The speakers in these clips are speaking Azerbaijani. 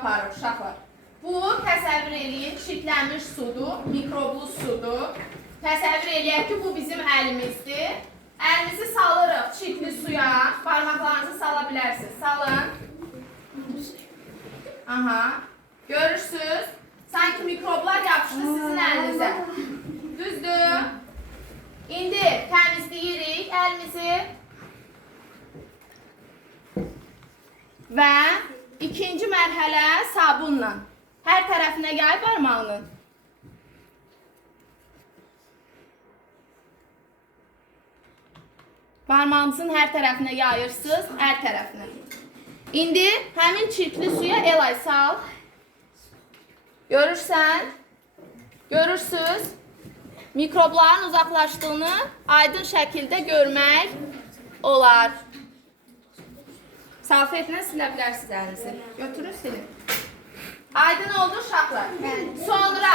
aparır uşaqlar. Bu, təsəvvür eləyin, çirklənmiş sudur, mikroblu sudur. Təsəvvür eləyək ki, bu bizim əlimizdir. Əlimizi salırıq çirkli suya, barmaqlarınızı sala bilərsiniz. Salın. Aha, görürsünüz. Sanki mikroblar yapışdı sizin əlinizə. Düzdür. İndi təmizləyirik əlimizi. Və ikinci mərhələ sabunla. Hər tərəfinə gəl barmağının. Parmağınızın hər tərəfinə yayırsınız, hər tərəfinə. İndi həmin çirkli suya Elay sal. Görürsən, görürsünüz, mikrobların uzaqlaşdığını aydın şəkildə görmək olar. Salfetlə silə bilərsiniz əlinizi. Götürün, silin. Aydın oldu uşaqlar. Sonra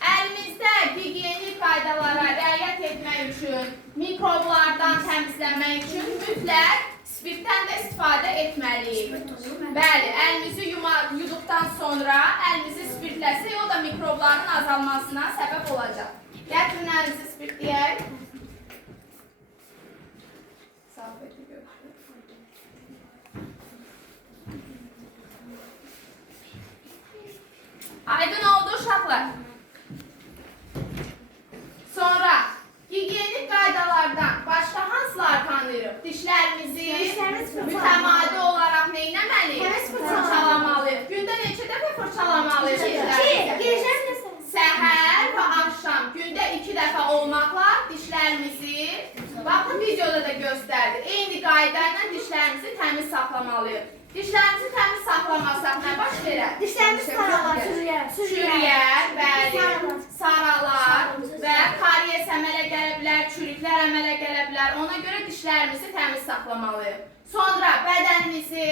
əlimizdə gigiyenik qaydalara riayət etmək üçün, mikroblardan təmizlənmək üçün mütləq spirtdən də istifadə etməliyik. Bəli, əlimizi yuduqdan sonra əlimizi spirtləsək, o da mikrobların azalmasına səbəb olacaq. Gətirin əlimizi spirtləyək. Salfeti götürün. Aydın oldu uşaqlar. Sonra gigiyenik qaydalardan başqa hansılar tanıyırıq? Dişlərimizi mütəmadi olaraq neynəməliyik? Fırçalamalıyıq. Gündə neçə dəfə fırçalamalıyıq dişlərimizi? Səhər və axşam gündə 2 dəfə olmaqla dişlərimizi, baxın videoda da göstərdi, eyni qayda ilə dişlərimizi təmiz saxlamalıyıq. Dişlərimizi təmiz saxlamasaq nə baş verər? Dişlərimiz saralar, çürüyər, bəli, saralar və kariyes əmələ gələ bilər, çürüklər əmələ gələ bilər. Ona görə dişlərimizi təmiz saxlamalıyıq. Sonra bədənimizi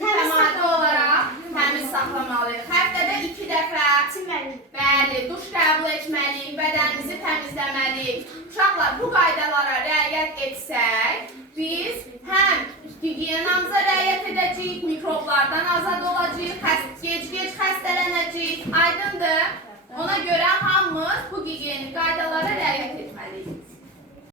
mütəmadi olaraq təmiz saxlamalıyıq. Həftədə 2 dəfə bəli, duş qəbul etməliyik, bədənimizi təmizləməliyik. Uşaqlar, bu qaydalara riayət etsək, biz həm gigiyenamıza riayət edəcəyik,